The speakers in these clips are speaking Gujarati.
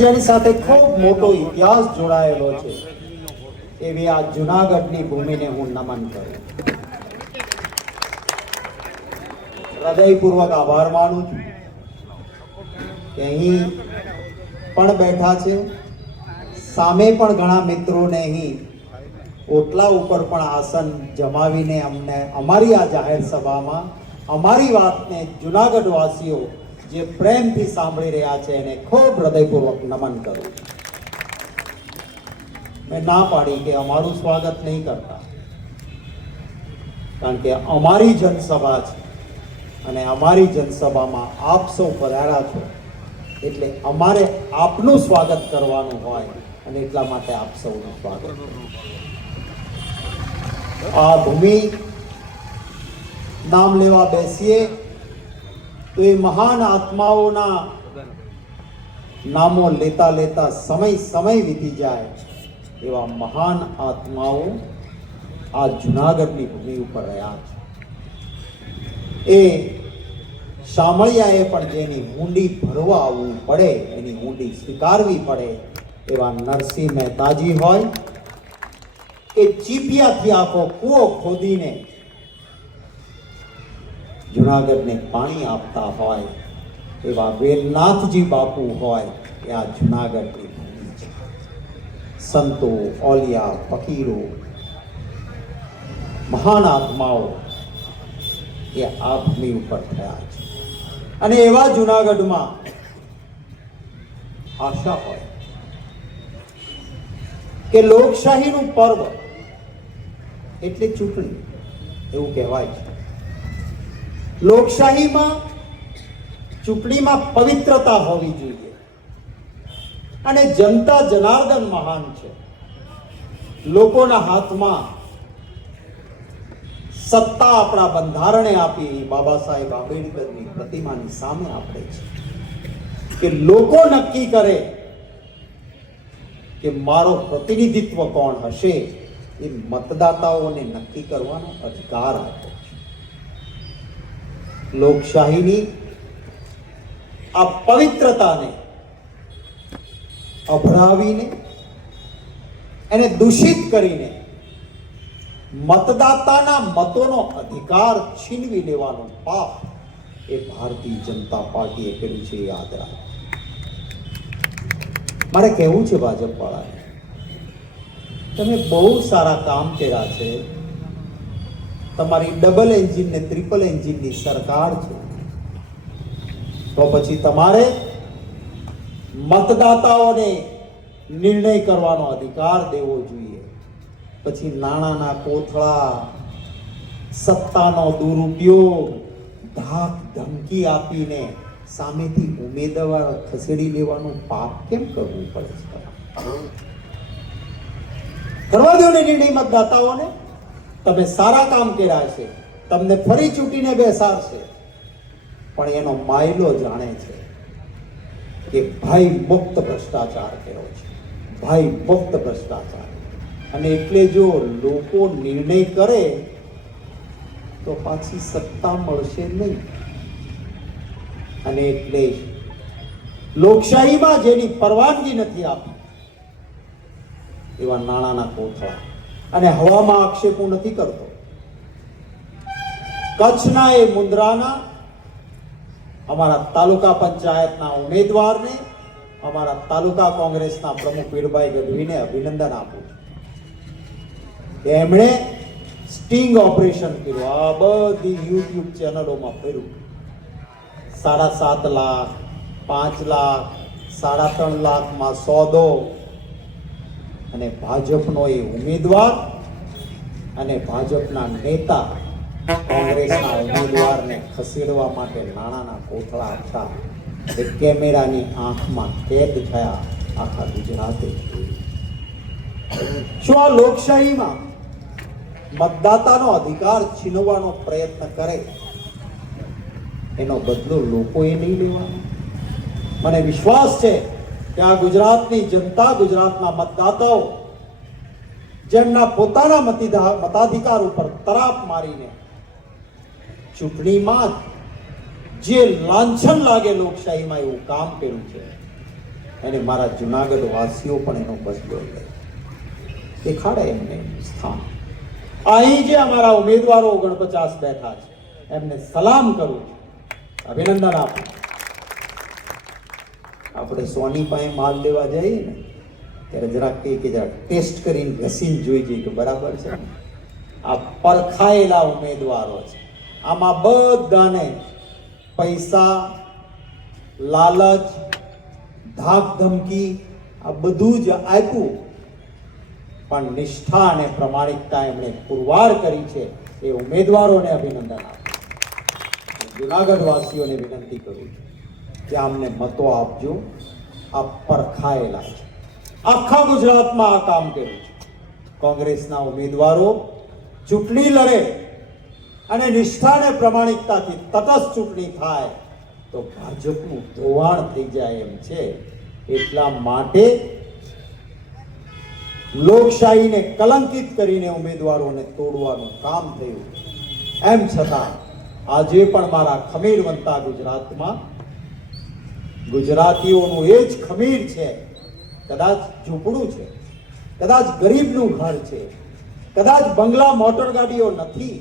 જેની સાથે ખૂબ મોટો ઇતિહાસ જોડાયેલો છે એવી આ જુનાગઢની ભૂમિને હું નમન કરું, હૃદયપૂર્વક આભાર માનું છું કે અહીં પણ બેઠા છે, સામે પણ ઘણા મિત્રોને અહીં ઓટલા ઉપર પણ આસન જમાવીને અમને અમારી આ જાહેર સભામાં અમારી વાતને જુનાગઢ વાસીઓ જે પ્રેમથી સાંભળી રહ્યા છે એને ખૂબ હૃદયપૂર્વક નમન કરું. મેં ના પાડી કે અમારું સ્વાગત નહીં કરતા, કારણ કે અમારી જનસભા છે અને અમારી જનસભામાં આપ સૌ પધાર્યા છો એટલે અમારે આપનું સ્વાગત કરવાનું હોય અને એટલા માટે આપ સૌનું સ્વાગત કરું. આ ભૂમિ નામ લેવા બેસીએ તો એ મહાન આત્માઓના નામો લેતા લેતા સમય વીતી જાય એવા મહાન આત્માઓ આ જુનાગઢની ભૂમિ ઉપર રહ્યા છે. એ શામળિયાએ પણ જેની ઊંડી ભરવા આવવું પડે, એની ઊંડી સ્વીકારવી પડે એવા નરસિંહ મહેતાજી હોય કે ચીપિયાથી આખો કૂવો ખોદીને જુનાગઢને પાણી આપતા હોય એવા વેલનાથજી બાપુ હોય એ આ જુનાગઢની ભૂમિ છે. સંતો, ઓલિયા, ફકીરો, મહાન આત્માઓ એ આ ભૂમિ ઉપર થયા છે અને એવા જુનાગઢમાં આશા હોય કે લોકશાહીનું પર્વ એટલે ચૂંટણી એવું કહેવાય છે. લોકશાહીમાં ચૂંટણીમાં પવિત્રતા હોવી જોઈએ અને જનતા જનાર્દન મહાન છે. લોકોના હાથમાં સત્તા આપણા બંધારણે આપી બાબા સાહેબ આંબેડકરની પ્રતિમાની સામે આપણે છે કે લોકો નક્કી કરે કે મારો પ્રતિનિધિત્વ કોણ હશે. એ મતદાતાઓને નક્કી કરવાનો અધિકાર આપે છે. લોકશાહીની આ પવિત્રતાને અભડાવીને એને દૂષિત કરીને મતદાતાના મતોનો અધિકાર છીનવી લેવાનું પાપ એ ભારતીય જનતા પાર્ટીએ કર્યું છે. યાદ રાખો. મારે કહેવું છે ભાજપ વાળાને, તમે બહુ સારા કામ કર્યા છે. તમારી ડબલ એન્જિન ને ટ્રિપલ એન્જિનની સરકાર છે, તો પછી તમારે મતદાતાઓને નિર્ણય કરવાનો અધિકાર દેવો જોઈએ. પછી નાણાંના કોથળા, સત્તાનો દુરુપયોગ, ધાક ધમકી આપીને સામેથી ઉમેદવાર ખસેડી લેવાનું પાપ કેમ કરવું પડે છે? કરવા દો ને નિર્ણય મતદાતાઓને. તમે સારા કામ કર્યા છે, તમને ફરી ચૂંટીને બેસાડશે, પણ એનો માયલો જાણે છે કે ભાઈ મુક્ત ભ્રષ્ટાચાર કર્યો છે, ભાઈ મુક્ત ભ્રષ્ટાચાર. અને એટલે જો લોકો નિર્ણય કરે તો પાછી સત્તા મળશે નહીં. અને એટલે લોકશાહીમાં જેની પરવાનગી નથી આપી એવા નાણાંના કોથળા, અને હવામાં આક્ષેપ હું નથી કરતો, કચ્છના એ મુન્દ્રાના અમારા તાલુકા પંચાયતના ઉમેદવારને અમારા તાલુકા કોંગ્રેસના પ્રમુખ વીરભાઈ ગઢવીને અભિનંદન આપું છું. એમણે સ્ટિંગ ઓપરેશન કર્યું, આ બધી યુટ્યુબ ચેનલોમાં ફર્યું. 7.5 લાખ, 5 લાખ, 3.5 લાખમાં સોદો, અને ભાજપનો એ ઉમેદવાર અને ભાજપના નેતા કોંગ્રેસના ઉમેદવારને ખસેડવા માટે નાણાંના કોથળા હતા. એ કેમેરાની આંખમાં કેદ થયા આખા ગુજરાતે. શું આ લોકશાહીમાં મતદાતાનો અધિકાર છીનવવાનો પ્રયત્ન કરે એનો બદલો લોકોએ નહીં લેવાનો? મને વિશ્વાસ છે કે આ ગુજરાતની જનતા, ગુજરાતના મતદાતાઓ જેમના પોતાના મતાધિકાર ઉપર તરાપ મારીને ચૂંટણીમાં જે લાંછન લાગે લોકશાહીમાં એવું કામ કર્યું છે અને મારા જુનાગઢ વાસીઓ પણ એનો બદલો લે, દેખાડે એમને એમનું સ્થાન. અહીં જે અમારા ઉમેદવારો 49 બેઠા છે એમને સલામ કરું, અભિનંદન આપું. આપણે સોની પાસે માલ લેવા જઈએ ને ત્યારે જરાક કહીએ કે જરાક ટેસ્ટ કરીને ઘસીને જોઈ જઈએ કે બરાબર છે. આ પરખાયેલા ઉમેદવારો છે. આમાં બધાને પૈસા, લાલચ, ધાક ધમકી આ બધું જ આપ્યું, પણ નિષ્ઠા અને પ્રમાણિકતા એમણે પુરવાર કરી છે. એ ઉમેદવારોને અભિનંદન આપું. જુનાગઢ વાસીઓને વિનંતી કરું છું કે અમને મતો આપજો. આ પરખાયેલા છે, આખા ગુજરાતમાં આ કામ કર્યું છે. કોંગ્રેસના ઉમેદવારો ચૂંટણી લડે અને નિષ્ઠા અને પ્રમાણિકતાથી તટસ્થ ચૂંટણી થાય તો ભાજપનું ધોવાણ થઈ જાય એમ છે. એટલા માટે લોકશાહીને કલંકિત કરીને ઉમેદવારોને તોડવાનું કામ થયું. એમ છતાં આજે પણ મારા ખમીર બનતા ગુજરાતમાં ગુજરાતીઓનું એ જ ખમીર છે. કદાચ ઝૂંપડું છે, કદાચ ગરીબનું ઘર છે, કદાચ બંગલા મોટર ગાડીઓ નથી,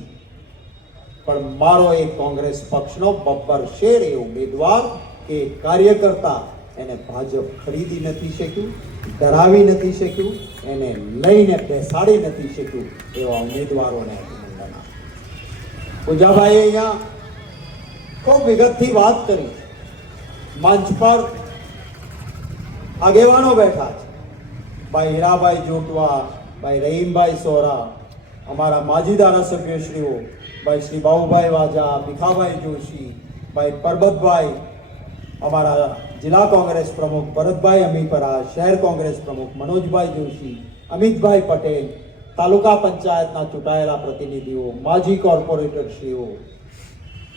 પણ મારો એ કોંગ્રેસ પક્ષનો બબ્બર શેર એ ઉમેદવાર કે કાર્યકર્તા એને ભાજપ ખરીદી નથી શક્યું, ડરાવી નથી શક્યું, એને લઈને બેસાડી નથી શક્યું. એવા ઉમેદવારોને અભિનંદન આપું. પૂજાભાઈએ અહીંયા ખૂબ વિગતથી વાત કરી. મંચ પર આગેવાનો બેઠા છે, ભાઈ હીરાભાઈ જોટવા, ભાઈ રહીમભાઈ સોરા, અમારા માજી ધારાસભ્યશ્રીઓ, ભાઈ શ્રી બાબુભાઈ વાજા, ભીખાભાઈ જોશી, ભાઈ પરબતભાઈ, અમારા જિલ્લા કોંગ્રેસ પ્રમુખ ભરતભાઈ અમીપરા, શહેર કોંગ્રેસ પ્રમુખ મનોજભાઈ જોશી, અમિતભાઈ પટેલ, તાલુકા પંચાયતના ચૂંટાયેલા પ્રતિનિધિઓ, માજી કોર્પોરેટરશ્રીઓ,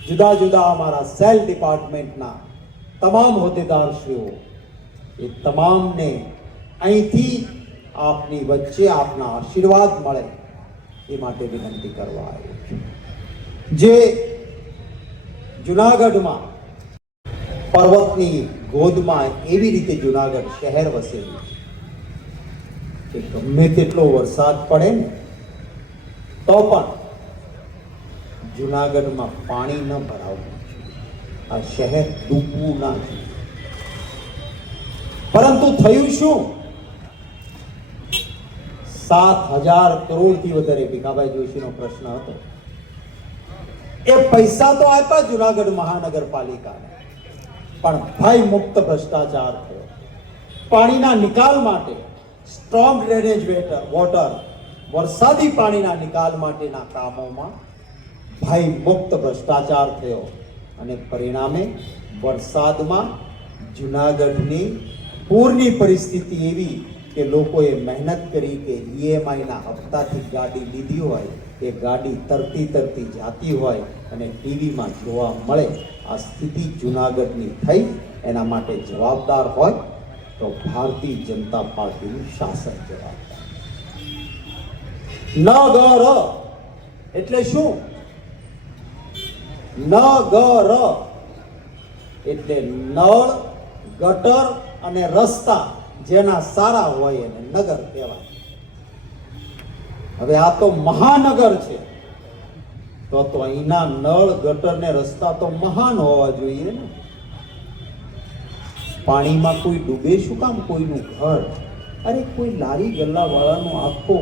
જુદા જુદા અમારા સેલ ડિપાર્ટમેન્ટના તમામ હોદ્દેદારશ્રીઓ, એ તમામને અહીંથી આપની વચ્ચે આપના આશીર્વાદ મળે એ માટે વિનંતી કરવા આવ્યો છું. જે જુનાગઢમાં પર્વતની ગોદમાં એવી રીતે જુનાગઢ શહેર વસેલું છે કે ગમે તેટલો વરસાદ પડે ને તો પણ જુનાગઢમાં પાણી ન ભરાવવું, આ શહેર ડૂબવું ના જોઈએ. પરંતુ થયું શું? 7,000 કરોડથી વધારે, ભીખાભાઈ જોશીનો પ્રશ્ન હતો, એ પૈસા તો આપ્યા જુનાગઢ મહાનગરપાલિકાને, પણ ભય મુક્ત ભ્રષ્ટાચાર થયો. પાણીના નિકાલ માટે સ્ટ્રોંગ ડ્રેનેજ વોટર, વરસાદી પાણીના નિકાલ માટેના કામોમાં ભય મુક્ત ભ્રષ્ટાચાર થયો અને પરિણામે વરસાદમાં જુનાગઢની પૂરની પરિસ્થિતિ એવી કે લોકોએ મહેનત કરી કે ઈએમઆઈના હપ્તાથી ગાડી લીધી હોય, એ ગાડી તરતી જાતી હોય અને ટીવીમાં જોવા મળે. આ સ્થિતિ જુનાગઢની થઈ. એના માટે જવાબદાર હોય તો ભારતીય જનતા પાર્ટીનું શાસન જવાબદાર. નગર એટલે શું? નગર એટલે નળ, ગટર અને રસ્તા જેના સારા હોય એને નગર કહેવાય. હવે આ તો મહાનગર છે, તો અહીંના નળ, ગટર ને રસ્તા તો મહાન હોવા જોઈએ ને. પાણીમાં કોઈ ડૂબે શું કામ? કોઈનું ઘર, અરે કોઈ લારી ગલ્લા વાળાનો આખો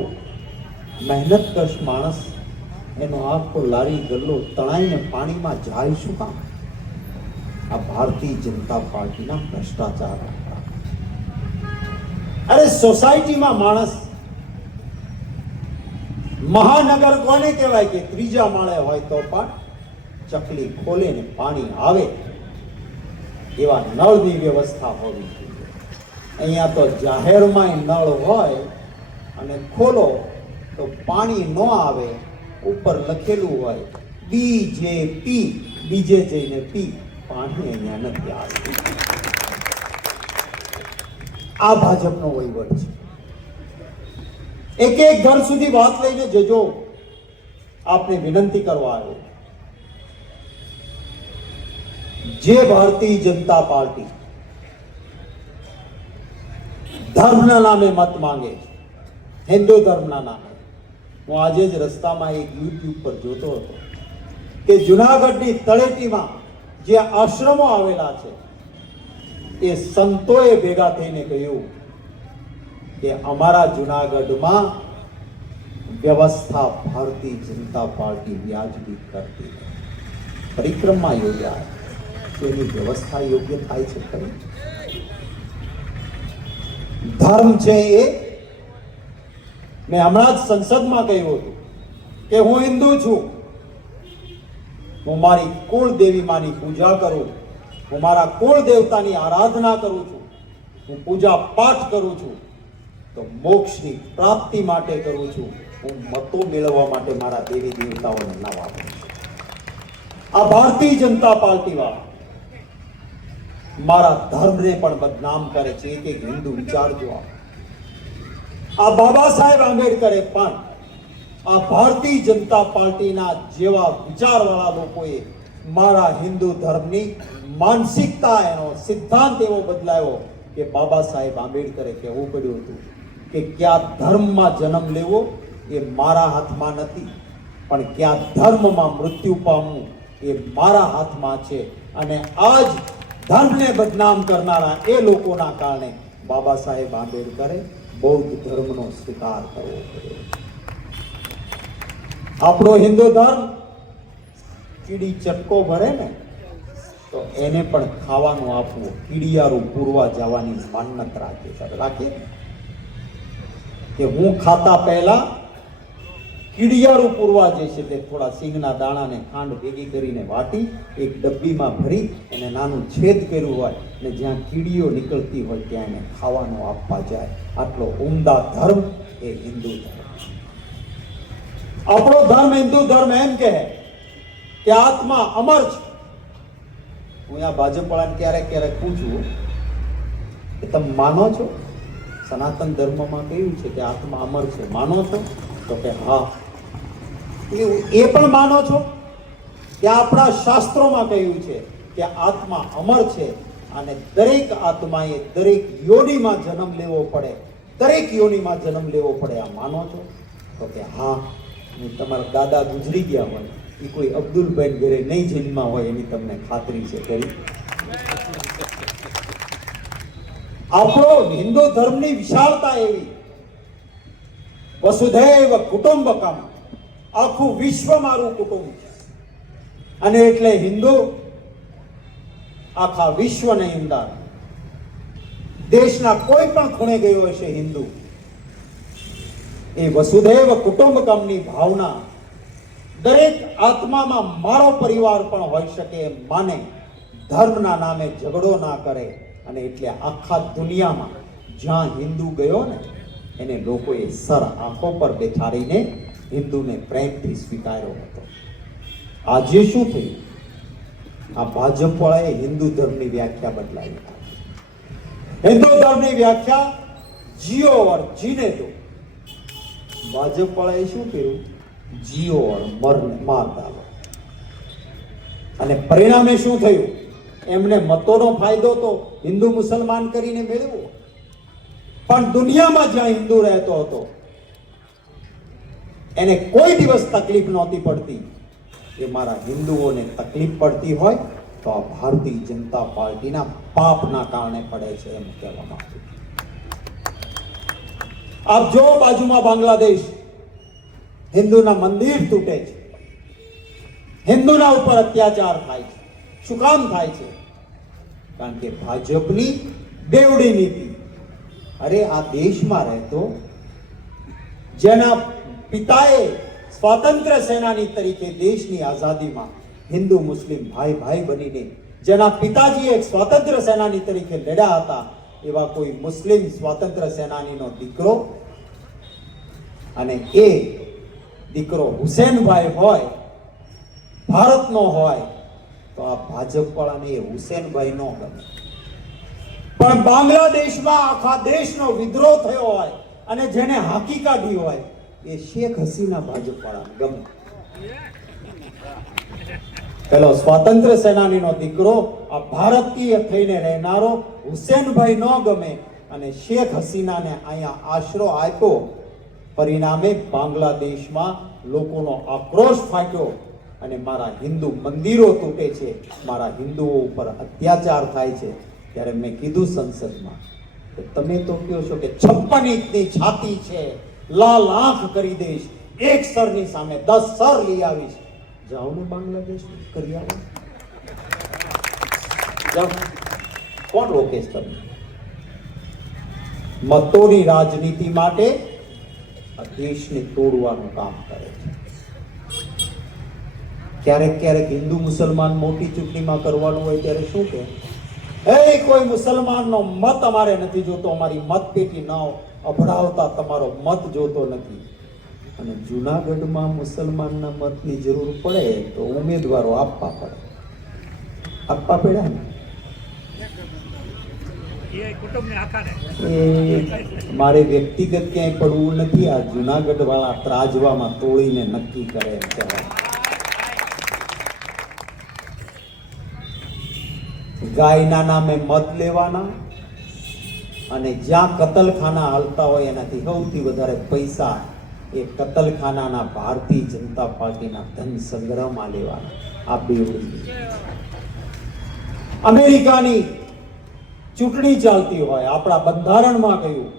મહેનતકશ માણસ, એનો આખો લારી ગલ્લો તણાઈને પાણીમાં જાય શું કામ? આ ભારતીય જનતા પાર્ટીના ભ્રષ્ટાચાર. અરે સોસાયટીમાં માણસ, મહાનગર કોને કહેવાય કે ત્રીજા માળે હોય તો પણ ચકલી ખોલે ને પાણી આવે એવા નળની વ્યવસ્થા હોવી જોઈએ. અહીંયા તો જાહેરમાં નળ હોય અને ખોલો તો પાણી ન આવે, ઉપર લખેલું હોય બીજેપી, બીજે જઈને પી, પાણી અહીંયા નથી આવતું. આ ભાજપનો વહીવટ છે. એક એક ઘર સુધી વાત લઈને જજો. આપને વિનંતી કરવા આવ્યો, જે ભારતીય જનતા પાર્ટી ધર્મના નામે મત માંગે છે, હિન્દુ ધર્મના નામે. હું આજે જ રસ્તામાં એક યુટ્યુબ પર જોતો હતો કે જુનાગઢની તળેટીમાં જે આશ્રમો આવેલા છે એ સંતોએ ભેગા થઈને કહ્યું કે અમારા જુનાગઢમાં વ્યવસ્થા ભારતીય જનતા પાર્ટી વ્યાજબી કરતી નથી. પરિક્રમા યોજાય તો એની વ્યવસ્થા યોગ્ય થાય છે ખરી? ધર્મ છે એ મેં હમણાં જ સંસદમાં કહ્યું હતું કે હું હિન્દુ છું, હું મારી કુળ દેવી માની પૂજા કરું, હું મારા કુળ દેવતાની આરાધના કરું છું, હું પૂજા પાઠ કરું છું, તો મોક્ષની પ્રાપ્તિ માટે કરું છું. હું મતો મેળવવા માટે મારા દેવી દેવતાઓને ના વાપરું છું. આ ભારતીય જનતા પાર્ટી વાળા મારા ધર્મને પણ બદનામ કરે છે. એક હિન્દુ વિચારજો. આ બાબા સાહેબ આંબેડકરે પણ આ ભારતીય જનતા પાર્ટીના જેવા વિચારવાળા લોકોએ મારા હિન્દુ ધર્મની માનસિકતા, એનો સિદ્ધાંત એવો બદલાયો કે બાબા સાહેબ આંબેડકરે કહેવું પડ્યું હતું કે ક્યાં ધર્મમાં જન્મ લેવો એ મારા હાથમાં નથી, પણ ક્યાં ધર્મમાં મૃત્યુ પામવું એ મારા હાથમાં છે. અને આજ ધર્મને બદનામ કરનારા એ લોકોના કારણે બાબા સાહેબ આંબેડકરે બૌદ્ધ ધર્મનો સ્વીકાર કરવો પડ્યો. આપણો હિન્દુ ધર્મ કીડી ચટકો ભરે ને તો એને પણ ખાવાનું આપવું, કીડિયારું પૂરવા જવાની માન્યતા રાખીએ કે હું ખાતા પહેલા કીડિયારું પૂરવા જઈશ, એટલે થોડા સિંગના દાણાને ખાંડ ભેગી કરીને વાટી એક ડબ્બીમાં ભરી એને નાનું છેદ કર્યું હોય ને જ્યાં કીડીઓ નીકળતી હોય ત્યાં એને ખાવાનું આપવા જાય. આટલો ઉમદા ધર્મ એ હિન્દુ ધર્મ. આપણો ધર્મ હિન્દુ ધર્મ એમ કહે કે આત્મા અમર છે. હું આ ભાજપ વાળાને ક્યારેક ક્યારેક પૂછું કે તમે માનો છો સનાતન ધર્મમાં કહ્યું છે કે આત્મા અમર છે, માનો છો? તો કે હા. એ પણ માનો છો કે આપણા શાસ્ત્રોમાં કહ્યું છે કે આત્મા અમર છે અને દરેક આત્માએ દરેક યોનિમાં જન્મ લેવો પડે, દરેક યોનિમાં જન્મ લેવો પડે, આ માનો છો? તો કે હા. તમારા દાદા ગુજરી ગયા હોય એ કોઈ અબ્દુલભાઈ ઘરે નહીં જેલમાં હોય એની તમને ખાતરી છે ખરી? આપણો હિન્દુ ધર્મની વિશાળતા એવી, વસુધૈવ કુટુંબકમ, આખું વિશ્વ મારું કુટુંબ છે. અને એટલે હિન્દુ આખા વિશ્વની અંદર દેશના કોઈ પણ ખૂણે ગયો હશે હિન્દુ, એ વસુધૈવ કુટુંબકમની ભાવના દરેક આત્મામાં મારો પરિવાર પણ હોઈ શકે એમ માને, ધર્મના નામે ઝઘડો ના કરે. અને એટલે આખા દુનિયામાં જ્યાં હિન્દુ ગયો ને એને લોકોએ સર આંખો પર બેઠાડીને હિન્દુને પ્રેમથી સ્વીકાર્યો હતો. આજે શું થયું? આ ભાજપ વાળાએ હિન્દુ ધર્મની વ્યાખ્યા બદલાવી. હિન્દુ ધર્મની વ્યાખ્યા જીઓ ઓર જીને દો. ભાજપ વાળાએ શું કર્યું? જીઓ ઓર માર ડાલો. અને પરિણામે શું થયું? એમને મતોનો ફાયદો તો હિન્દુ મુસલમાન કરીને મેળવ્યો, પણ દુનિયામાં જ્યાં હિન્દુ રહેતો હતો એને કોઈ દિવસ તકલીફ નહોતી પડતી. એ મારા હિન્દુઓને તકલીફ પડતી હોય તો આ ભારતીય જનતા પાર્ટીના પાપના કારણે પડે છે એમ કહેવામાં આવ્યું. આપ જો બાજુમાં બાંગ્લાદેશ, હિન્દુના મંદિર તૂટે છે, હિન્દુના ઉપર અત્યાચાર થાય છે. શું કામ થાય છે? કારણ કે ભાજપની બેવડી નીતિ. અરે આ દેશમાં રહેતો જેના પિતાએ સ્વાતંત્ર્ય સેનાની તરીકે દેશની આઝાદીમાં હિન્દુ મુસ્લિમ ભાઈ ભાઈ બનીને, જેના પિતાજી એક સ્વાતંત્ર્ય સેનાની તરીકે લડ્યા હતા, એવા કોઈ મુસ્લિમ સ્વાતંત્ર્ય સેનાનીનો દીકરો, અને એ દીકરો હુસેનભાઈ હોય, ભારતનો હોય, તો આ ભાજપ વાળાને એ હુસેનભાઈ નો ગમે. પણ બાંગ્લાદેશમાં આખા દેશનો વિદ્રોહ થયો હોય અને જેને હાકી કાઢી હોય એ શેખ હસીના ભાજપ વાળાને ગમે. પેલો સ્વાતંત્ર્ય સેનાનીનો દીકરો, આ ભારતીય થઈને રહેનારો હુસેનભાઈ નો ગમે, અને શેખ હસીનાને અહીંયા આશરો આપ્યો, પરિણામે બાંગ્લાદેશમાં લોકોનો આક્રોશ ફાટ્યો અને મારા હિન્દુ મંદિરો તૂટે છે, મારા હિન્દુઓ ઉપર અત્યાચાર થાય છે. ત્યારે મેં કીધું સંસદમાં કે તમે તો કહો છો કે 56 ઇંચની છાતી છે, લાલ આંખ કરી દઈશ, એક સરની સામે 10 સર લઈ આવીશ. જાઓ ને બાંગ્લાદેશ કરી આવો, જાઓ. કોણ રોકે છે તમને? મતોની રાજનીતિ માટે આ દેશને તોડવાનું કામ કરે છે. ક્યારેક ક્યારેક હિન્દુ મુસલમાન મોટી ચૂંટણીમાં કરવાનું હોય ત્યારે શું કે કોઈ મુસલમાનનો મત અમારે નથી જોતો, અમારી મતપેટી ન અભડાવતા તમારો મત જોતો નથી. અને જુનાગઢમાં મુસલમાનના મતની જરૂર પડે તો ઉમેદવારો આપવા પડ્યા ને. મારે વ્યક્તિગત ક્યાંય પડવું નથી, આ જુનાગઢ વાળા ત્રાજવામાં તોડીને નક્કી કરે. ગાયના નામે મત લેવાના અને જ્યાં કતલખાના હાલતા હોય એનાથી સૌથી વધારે પૈસા એ કતલખાનાના ભારતીય જનતા પાર્ટીના ધન સંગ્રહમાં લેવાના. આ બેવડી. અમેરિકાની ચૂંટણી ચાલતી હોય, આપણા બંધારણમાં કહ્યું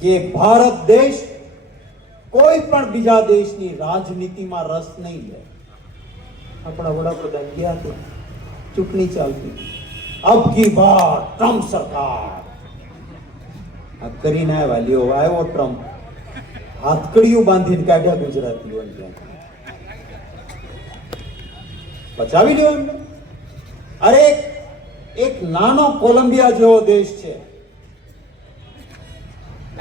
કે ભારત દેશ કોઈ પણ બીજા દેશની રાજનીતિમાં રસ નહીં લે. આપણા વડાપ્રધાન ગયા હતા, ચૂંટણી ચાલતી, અબ કી બાર ટ્રમ્પ સરકાર આ કરીને આવ્યા. લ્યો આવ્યો ટ્રમ્પ, હાથકડીયું બાંધીને કાઢ્યા ગુજરાતીઓ, બચાવી લ્યો એમને. અરે એક નાનો કોલંબિયા જેવો દેશ છે,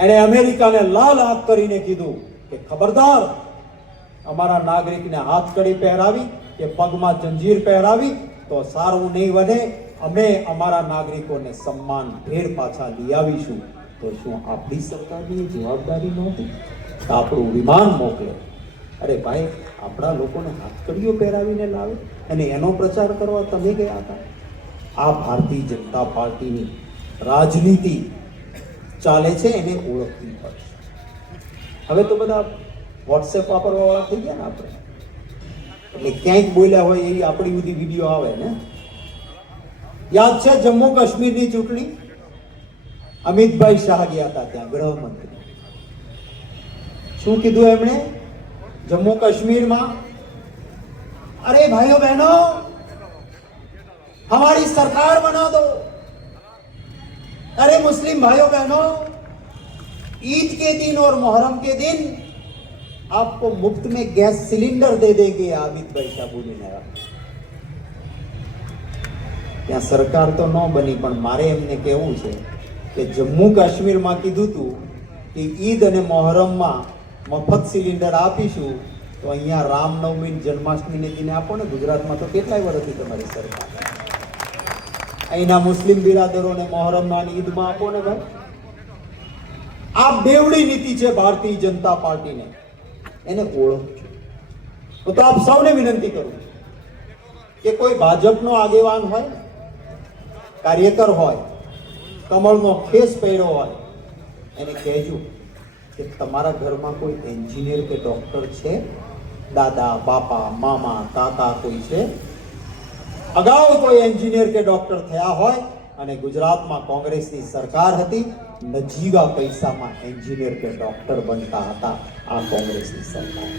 એણે અમેરિકાને લાલ આંખ કરીને કીધું કે ખબરદાર, અમારા નાગરિકને હાથકડી પહેરાવી કે પગમાં જંજીર પહેરાવી તો સારું નહીં બને. અમે અમારા નાગરિકોને સન્માન ભેર પાછા લઈ આવીશું. તો શું આપણી સરકારની જવાબદારી નહોતી કે આપણું વિમાન મોકલે? અરે ભાઈ, આપણા લોકોને હાથકડીઓ પહેરાવીને લાવે અને એનો પ્રચાર કરવા તમે ગયા હતા. આ ભારતીય જનતા પાર્ટીની રાજનીતિ ચાલે છે, એને ઓળખવી પડશે. હવે તો બધા વોટ્સએપ વાપરવા વાળા થઈ ગયા ને આપણે, એટલે ક્યાંક બોલ્યા હોય એવી આપણી બધી વિડીયો આવે ને. યાદ છે જમ્મુ કાશ્મીરની ચૂંટણી? અમિતભાઈ શાહ ગયા હતા ત્યાં, ગૃહમંત્રી. શું કીધું એમણે જમ્મુ કાશ્મીરમાં? अरे भाइयों बहनों, हमारी सरकार बना दो. अरे मुस्लिम भाइयों बहनों, ईद के दिन और मुहर्रम के दिन आपको मुफ्त में गैस सिलेंडर दे देंगे. अमित भाई शाह बोलीने ત્યાં સરકાર તો ન બની, પણ મારે એમને કહેવું છે કે જમ્મુ કાશ્મીરમાં કીધું હતું કે ઈદ અને મોહરમમાં મફત સિલિન્ડર આપીશું, તો અહીંયા રામનવમી જન્માષ્ટમીને દિને આપો ને. ગુજરાતમાં તો કેટલાય વર્ષથી તમારી સરકાર, અહીંના મુસ્લિમ બિરાદરોને મોહરમના ઈદમાં આપો ને ભાઈ. આ બેવડી નીતિ છે ભારતીય જનતા પાર્ટીને, એને ઓળખજો. તો આપ સૌને વિનંતી કરું કે કોઈ ભાજપનો આગેવાન હોય, કાર્યકર હોય, કમળનો ખેસ પહેર્યો હોય, એને કહેજો કે તમારા ઘરમાં કોઈ એન્જિનિયર કે ડોક્ટર છે? દાદા, બાપા, મામા, કાકા કોઈ છે? અગાઉ કોઈ એન્જિનિયર કે ડોક્ટર થયા હોય અને ગુજરાતમાં કોંગ્રેસની સરકાર હતી, નજીવા પૈસામાં એન્જિનિયર કે ડોક્ટર બનતા હતા આ કોંગ્રેસની સરકાર.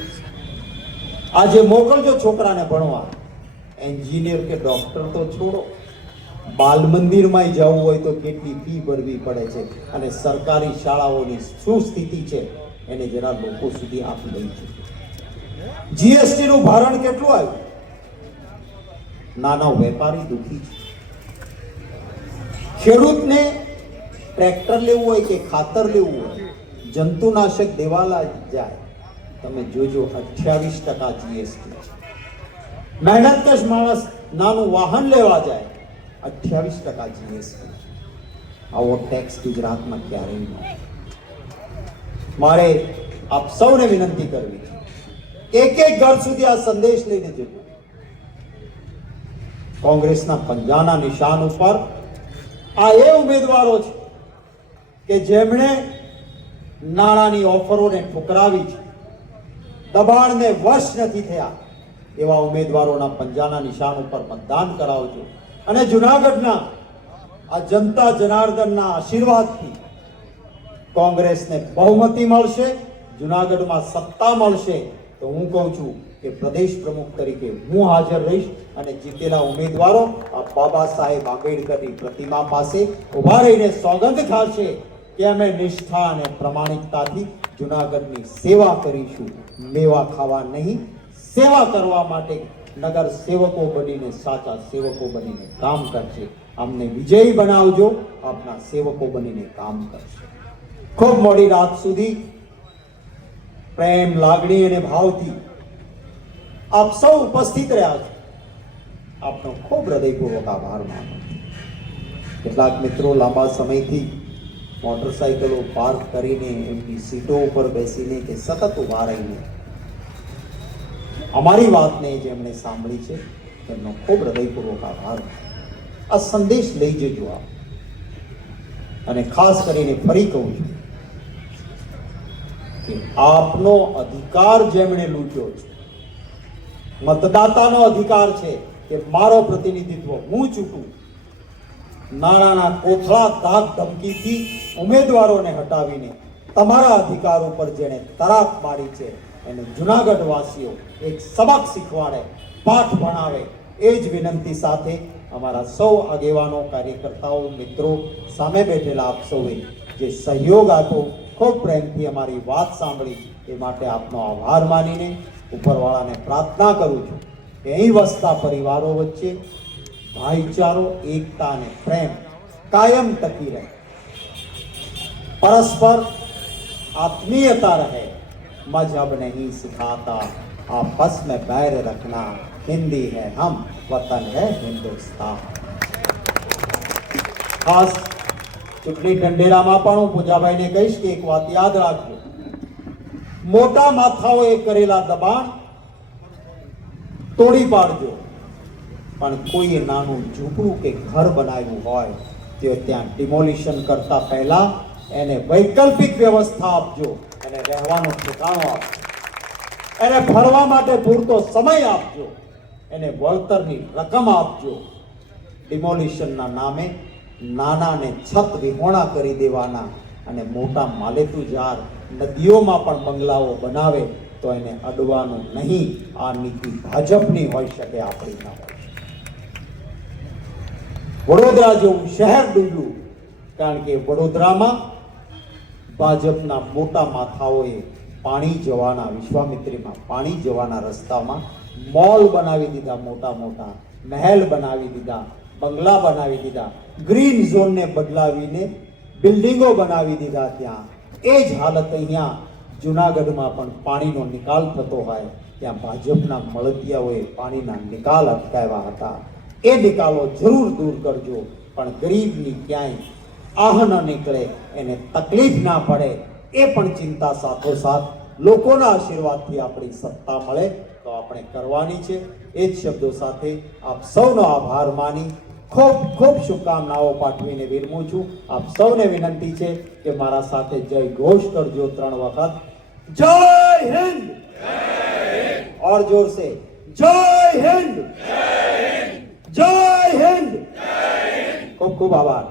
આજે મોકલજો છોકરાને ભણવા. એન્જિનિયર કે ડોક્ટર તો છોડો, બાલ મંદિરમાં જવું હોય તો કેટલી ફી ભરવી પડે છે, અને સરકારી શાળાઓની શું સ્થિતિ છે એને જરા લોકો સુધી આપ લઈ જજો. જીએસટી નું ભારણ કેટલું આવ્યું? નાનો વેપારી દુખી છે. ખેડૂતને ટ્રેક્ટર લેવું હોય કે ખાતર લેવું હોય, જંતુનાશક દેવાલા જાય, તમે જોજો 28% જીએસટી. મહેનતકશ માણસ નાનું વાહન લેવા જાય, 28% જીએસટી. આવો ટેક્સ ગુજરાતમાં ક્યારેય ન. મારે આપ સૌને વિનંતી કરવી છે, એક એક ઘર સુધી આ સંદેશ લઈને જજો. કોંગ્રેસના પંજાના નિશાન ઉપર આ એ ઉમેદવારો છે કે જેમણે નાણાંની ઓફરોને ઠુકરાવી છે, દબાણને વશ નથી થયા, એવા ઉમેદવારોના પંજાના નિશાન ઉપર મતદાન કરાવજો અને જુનાગઢના આ જનતા જનાર્દનના આશીર્વાદથી કોંગ્રેસને બહુમતી મળશે, જુનાગઢમાં સત્તા મળશે. તો હું કહું છું કે પ્રદેશ પ્રમુખ તરીકે હું હાજર રહીશ અને જીતેલા ઉમેદવારો આ બાબા સાહેબ આંબેડકરની પ્રતિમા પાસે ઉભા રહીને સોગંદ ખાશે કે અમે નિષ્ઠા અને પ્રમાણિકતાથી જુનાગઢની સેવા કરીશું, મેવા ખાવા નહીં, સેવા કરવા માટે નગર સેવકો બનીને, સાચા સેવકો બનીને કામ કરશે. અમને વિજયી બનાવજો, આપના સેવકો બનીને કામ કરશે. ખૂબ મોડી રાત સુધી પ્રેમ, લાગણી અને ભાવથી આપ સૌ ઉપસ્થિત રહ્યા છો. આપનો ખૂબ હૃદયપૂર્વક આભાર માનું. કેટલાક મિત્રો લાંબા સમયથી મોટરસાઇકલો પાર્ક કરીને, એમની સીટો ઉપર બેસીને કે સતત ઉભા રહીને અમારી વાતને જેમણે સાંભળી છે એમનો ખૂબ હૃદયપૂર્વક આભાર. આ સંદેશ લઈ જજો આપ. અને ખાસ કરીને ફરી કહું છું કે આપનો અધિકાર જેમણે લૂંટ્યો છે, મતદાતાનો અધિકાર છે કે મારો પ્રતિનિધિત્વ હું ચૂકું, નાણાંના કોથળા ધાક ધમકીથી ઉમેદવારોને હટાવીને તમારા અધિકાર ઉપર જેણે તરાપ મારી છે એને જુનાગઢ વાસીઓ એક સબક શીખવાડે, પાઠ ભણાવે, એ જ વિનંતી સાથે અમારા સૌ આગેવાનો, કાર્યકર્તાઓ, મિત્રો, સામે બેઠેલા આપ સૌએ જે સહયોગ આપ્યો, ખૂબ પ્રેમથી અમારી વાત સાંભળી, એ માટે આપનો આભાર માનીને ઉપરવાળાને પ્રાર્થના કરું છું કે અહીં વસતા પરિવારો વચ્ચે ભાઈચારો, એકતા અને પ્રેમ કાયમ ટકી રહે, પરસ્પર આત્મીયતા રહે. મજહબ નહીં સિખાતા आपस में बैर रखना, हिंदी है हम, वतन है हिंदुस्तान. ખાસ ચૂંટણી ઢંઢેરામાં પણ હું પૂજાભાઈને કહીશ કે એક વાત યાદ રાખજો, મોટા માથાઓએ કરેલા દબાણ તોડી પાડજો, પણ કોઈએ નાનું ઝૂંપડું કે ઘર બનાવ્યું હોય તો ત્યાં ડિમોલિશન કરતા પહેલા એને વૈકલ્પિક વ્યવસ્થા આપજો, એને રહેવાનું ઠેકાણું આપજો, એને ફરવા માટે પૂરતો સમય આપજો, એને વળતરની રકમ આપજો. ડિમોલિશનના નામે નાનાને છત વિહોણા કરી દેવાના અને મોટા માલેતુજાર નદીઓમાં પણ બંગલાઓ બનાવે તો એને અડવાનું નહીં. આ નીતિ ભાજપની હોઈ શકે, આપણી ના હોય. વડોદરા જેવું શહેર ડૂબ્યું કારણ કે વડોદરામાં ભાજપના મોટા માથાઓએ પાણી જવાના, વિશ્વામિત્રીમાં પાણી જવાના રસ્તામાં મોલ બનાવી દીધા, મોટા મોટા મહેલ બનાવી દીધા, બંગલા બનાવી દીધા, ગ્રીન ઝોનને બદલાવીને બિલ્ડિંગો બનાવી દીધા. ત્યાં એ જ હાલત અહીંયા જુનાગઢમાં પણ પાણીનો નિકાલ થતો હોય ત્યાં ભાજપના મળતિયાઓએ પાણીના નિકાલ અટકાવ્યા હતા. એ નિકાલો જરૂર દૂર કરજો, પણ ગરીબની ક્યાંય આહ ન નીકળે, એને તકલીફ ના પડે, એ પણ ચિંતા સાથોસાથ લોકોના આશીર્વાદથી આપણી સત્તા મળે તો આપણે કરવાની છે. એ જ શબ્દો સાથે આપ સૌનો આભાર માની ખૂબ ખૂબ શુભકામનાઓ પાઠવીને વિરમું છું. આપ સૌને વિનંતી છે કે મારા સાથે જય ઘોષ કરજો 3 વખત. જય હિન્દ, और जोर से जय हिंद, जय हिंद. ખૂબ ખૂબ આભાર.